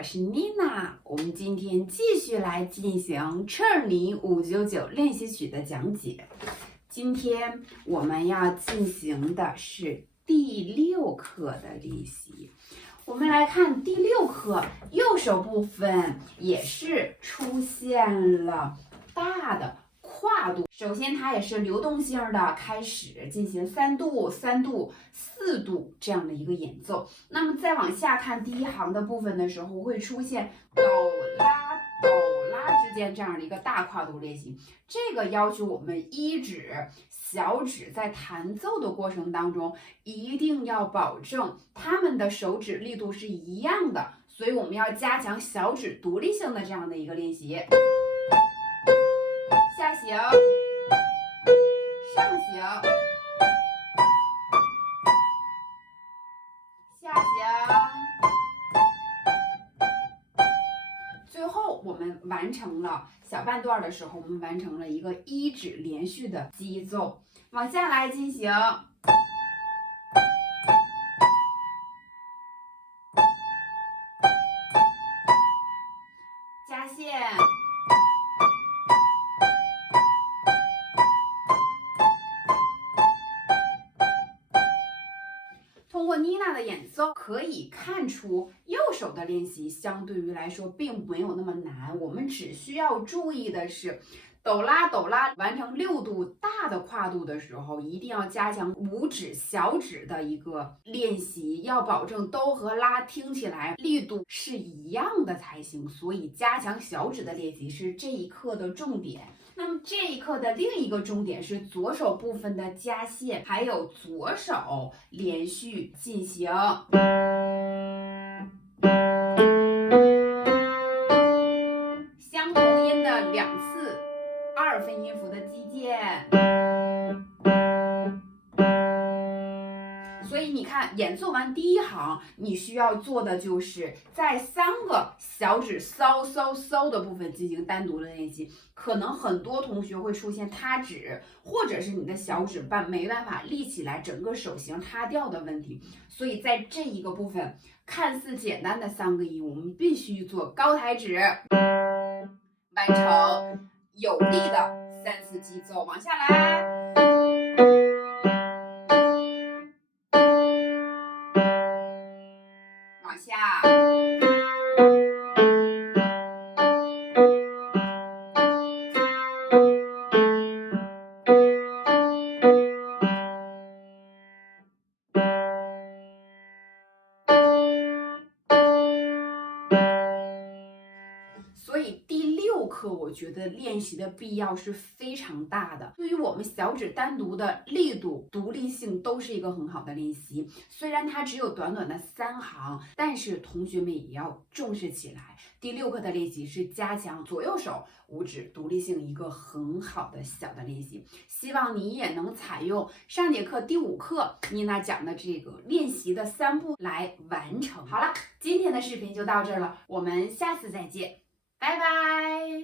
我是妮娜。我们今天继续来进行彻尔尼599练习曲的讲解。今天我们要进行的是第6课的练习。我们来看第6课，右手部分也是出现了大的跨度。首先它也是流动性的开始进行3度、3度、4度这样的一个演奏。那么再往下看第一行的部分的时候，会出现哆拉哆拉之间这样的一个大跨度练习。这个要求我们1指、小指在弹奏的过程当中，一定要保证它们的手指力度是一样的，所以我们要加强小指独立性的这样的一个练习。下行，上行，下行，最后我们完成了小半段的时候，我们完成了一个1指连续的击奏，往下来进行。加线。通过妮娜的演奏可以看出，右手的练习相对于来说并没有那么难。我们只需要注意的是，哆拉哆拉完成6度大的跨度的时候，一定要加强5指、小指的一个练习，要保证哆和拉听起来力度是一样的才行。所以加强小指的练习是这一课的重点。那么这一课的另一个重点是左手部分的加线，还有左手连续进行相同音的2次2分音符的击键。所以你看，演奏完第一行，你需要做的就是在3个小指搔搔搔的部分进行单独的练习。可能很多同学会出现塌指，或者是你的小指没办法立起来，整个手型塌掉的问题。所以在这一个部分，看似简单的3个音，我们必须做高抬指，完成有力的3次击奏，往下来。往下，所以第6课我觉得练习的必要是非常大的，对于我们小指单独的力度、独立性都是一个很好的练习。虽然它只有短短的3行，但是同学们也要重视起来。第6课的练习是加强左右手5指独立性一个很好的小的练习，希望你也能采用上节课第5课妮娜讲的这个练习的3步来完成。好了，今天的视频就到这儿了，我们下次再见。拜拜。